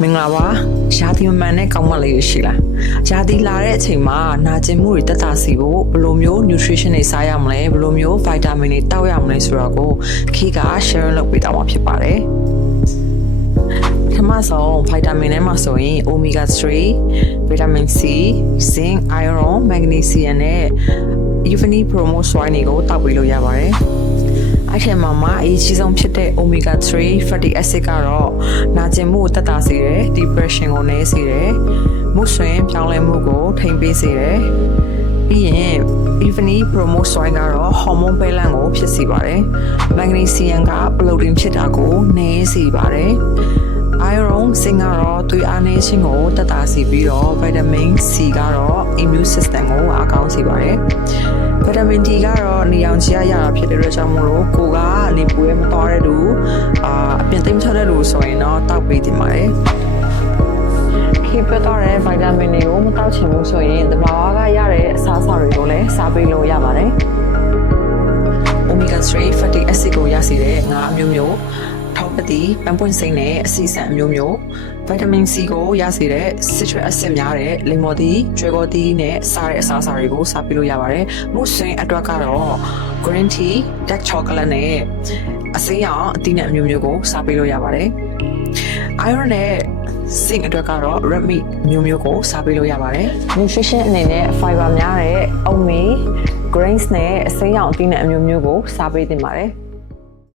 မင်္ဂလာပါရာသီမှန်တဲ့ကောင်းမလေးရှိလားရာသီလာတဲ့အချိန်မှာနာကျင်မှုတွေတက်တာစီဖို့ဘယ်လိုမျိုး nutrition တွေစားရမလဲဘယ်လိုမျိုး vitamin တွေတောက်ရမလဲဆိုတော့ကိုခေက share လုပ်ပေးတော့မှာဖြစ်ပါတယ်ပထမဆုံး vitamin ထဲမှာဆိုရင် omega 3 vitamin C zinc iron magnesium နဲ့ Evening Promo Soy တွေကိုတောက်ပေးလို့ရပါတယ်အဲ့ထက်မှအရေးကြီးဆုံးဖြစ်တဲ့ omega 3 fatty acid ကတော့နာကျင်မှုကိုတက်တာစေတယ် depression ကိုနည်းစေတယ်မုဆွင်ပြောင်းလဲမှုကိုထိန်းပေးစေတယ်ပြီးရင် Evening Promo Soy ကတော့ hormone balance ကိုဖြစ်စေပါတယ် magnesium က bloating ဖြစ်တာကိုနည်းစေပါတယ်iron zinc ကတော့သွေးအားနည်းခြင်းကိုတက်တာစေပြီးတော့ vitamin C ကတော့ immune system ကိုအားကောင်းစေပါတယ်vitamin D ကတော့နေအောင်ကြီးရတာဖြစ်တဲ့အတွက်ကြောင့်မို့လို့ကိုကနေပူရဲမတော်တဲ့လူအပြင်သိမ်းချတဲ့လူဆိုရင်တော့တောက်ပေးတင်ပါတယ်ခေပြတော့တဲ့ vitamin တွေကိုမတောက်ချင်ဘူးဆိုရင်တဘာဝကရတဲ့အစားအစာတွေကိုလည်းစားပေးလို့ရပါတယ် omega 3 fatty acid ကိုရစေတဲ့ငါးအမျိုးမျိုးထောက်ပတိပန်းပွင့်စိမ့်နဲ့အဆီဆန်အမျိုးမျိုးဗီတာမင် C ကိုရစေတဲ့ citric acid များတဲ့လိမ္မော်သီး၊ကျွဲကောသီးနဲ့စားတဲ့အစားအစာတွေကိုစားပေးလို့ရပါတယ်။မုဆွင်အတွက်ကတော့ green tea, dark chocolate နဲ့အစိမ်းရောင်အသီးနဲ့အမျိုးမျိုးကိုစားပေးလို့ရပါတယ်။ iron နဲ့ zinc အတွက်ကတော့ red meat မျိုးမျိုးကိုစားပေးလို့ရပါတယ်။ nutrition အနေနဲ့ fiber များတဲ့အုံမီ grains နဲ့အစိမ်းရောင်အသီးနဲ့အမျိုးမျိုးကိုစားပေးသင့်ပါတယ်။